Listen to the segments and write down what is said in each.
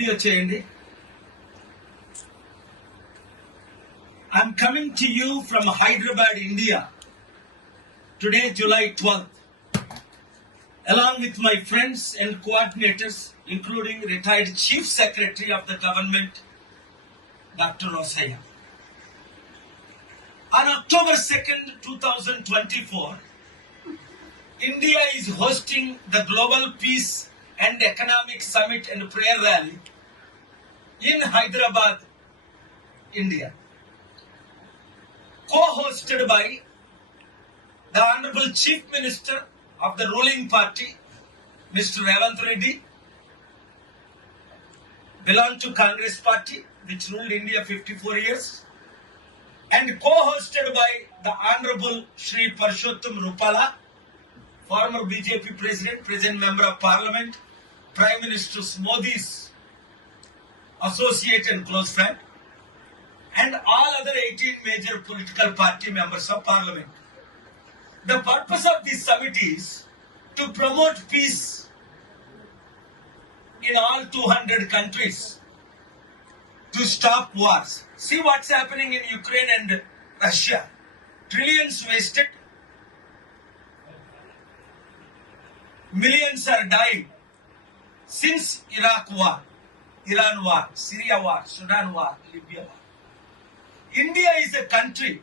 Video చేయండి I'm coming to you from Hyderabad India today July twelfth along with my friends and coordinators, including retired Chief Secretary of the government, Dr. Rosaya. On October 2nd, 2024, India is hosting the Global Peace and Economic Summit and Prayer Rally in Hyderabad, India. Co-hosted by the Honorable Chief Minister of the ruling party, Mr. Revant Reddy, belonged to Congress party, which ruled India 54 years, and co-hosted by the Honorable Shri Parshottam Rupala, former BJP president, present member of parliament, Prime Minister Modi's associate and close friend, and all other 18 major political party members of parliament. The purpose of this summit is to promote peace in all 200 countries, to stop wars. See what's happening in Ukraine and Russia. Trillions wasted, millions are dying since Iraq war, Iran war, Syria war, Sudan war, Libya war. India is a country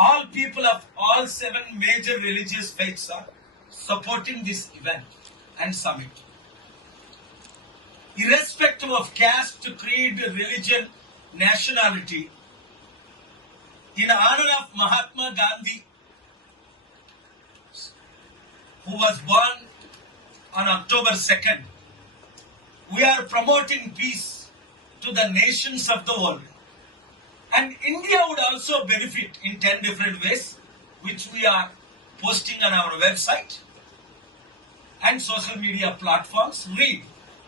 all people of all seven major religious faiths are supporting this event and summit. Irrespective of caste, creed, religion, nationality, in honor of Mahatma Gandhi, who was born on October 2nd, we are promoting peace to the nations of the world. And India would also benefit in 10 different ways, which we are posting on our website and social media platforms. Read,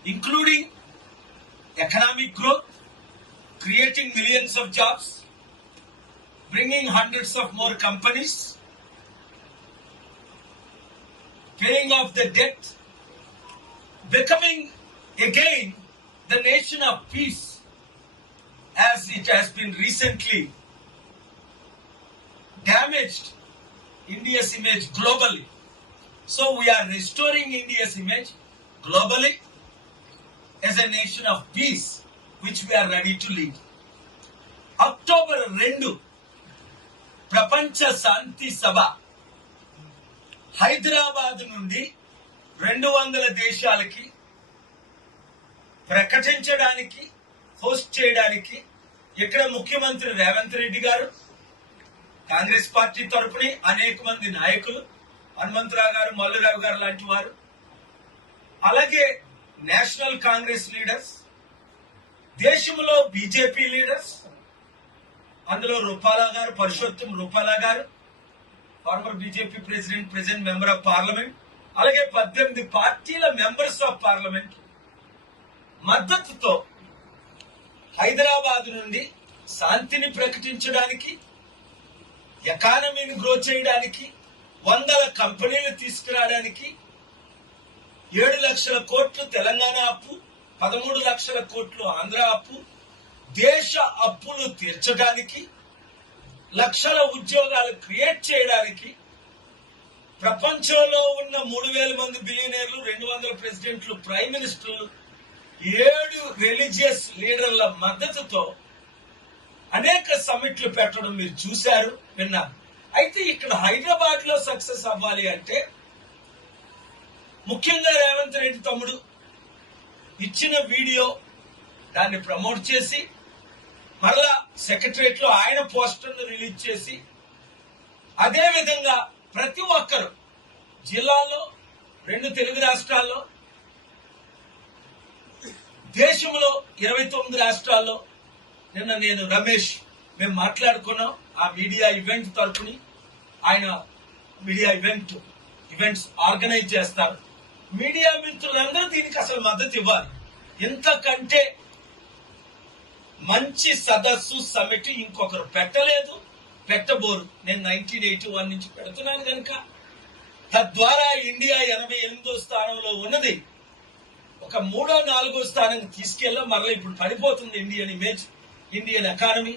including economic growth, creating millions of jobs, bringing hundreds of more companies, paying off the debt, becoming again the nation of peace as it has been recently damaged India's image globally. So we are restoring India's image globally as a nation of peace, which we are ready to lead. October రెండు ప్రపంచ శాంతి సభ హైదరాబాద్ నుండి రెండు వందల దేశాలకి ప్రకటించడానికి host చేయడానికి ఇక్కడ ముఖ్యమంత్రి రేవంత్ రెడ్డి గారు కాంగ్రెస్ పార్టీ తరపుని అనేక మంది నాయకులు హనుమంతరావు గారు మల్లురావు గారు లాంటి వారు అలాగే నేషనల్ కాంగ్రెస్ లీడర్స్ దేశంలో బీజేపీ లీడర్స్ అందులో Rupala garu Parushottam Rupala garu former BJP president president member of parliament అలాగే పద్దెనిమిది పార్టీల మెంబర్స్ ఆఫ్ పార్లమెంట్ మద్దతుతో హైదరాబాద్ నుండి శాంతిని ప్రకటించడానికి ఎకానమీని గ్రో చేయడానికి వందల కంపెనీలు తీసుకురావడానికి ఏడు లక్షల కోట్లు తెలంగాణ అప్పు పదమూడు లక్షల కోట్లు ఆంధ్ర అప్పు దేశ అప్పులు తీర్చడానికి లక్షల ఉద్యోగాలు క్రియేట్ చేయడానికి ప్రపంచంలో ఉన్న మూడు వేల మంది బిలియనీర్లు రెండు వందల ప్రెసిడెంట్లు ప్రైమ్ మినిస్టర్లు ఏడు రిలీజియస్ లీడర్ల మద్దతుతో అనేక సమిట్లు పెట్టడం మీరు చూశారు విన్నారు అయితే ఇక్కడ హైదరాబాద్లో సక్సెస్ అవ్వాలి అంటే ముఖ్యంగా రేవంత్ రెడ్డి తమ్ముడు ఇచ్చిన వీడియో దాన్ని ప్రమోట్ చేసి మరలా సెక్రటరియట్లో ఆయన పోస్టర్ను రిలీజ్ చేసి అదే విధంగా ప్రతి ఒక్కరు జిల్లాలో రెండు తెలుగు రాష్ట్రాల్లో దేశంలో ఇరవై తొమ్మిది రాష్ట్రాల్లో నిన్న నేను రమేష్ మేము మాట్లాడుకున్నాం. ఆ మీడియా ఈవెంట్ తరఫుని ఆయన మీడియా ఈవెంట్ ఈవెంట్స్ ఆర్గనైజ్ చేస్తారు. మీడియా మిత్రులందరూ దీనికి అసలు మద్దతు ఇవ్వాలి. ఇంతకంటే మంచి సదస్సు సమిట్ ఇంకొకరు పెట్టలేదు. పెట్టబోరు. నేను నైన్టీన్ ఎయిటీ వన్ నుంచి పెడుతున్నాను కనుక తద్వారా ఇండియా ఎనభై ఎనిమిదో స్థానంలో ఉన్నది. ఒక మూడో నాలుగో స్థానం తీసుకెళ్ళా మరలా ఇప్పుడు పడిపోతుంది ఇండియన్ ఇమేజ్ ఇండియన్ ఎకానమీ.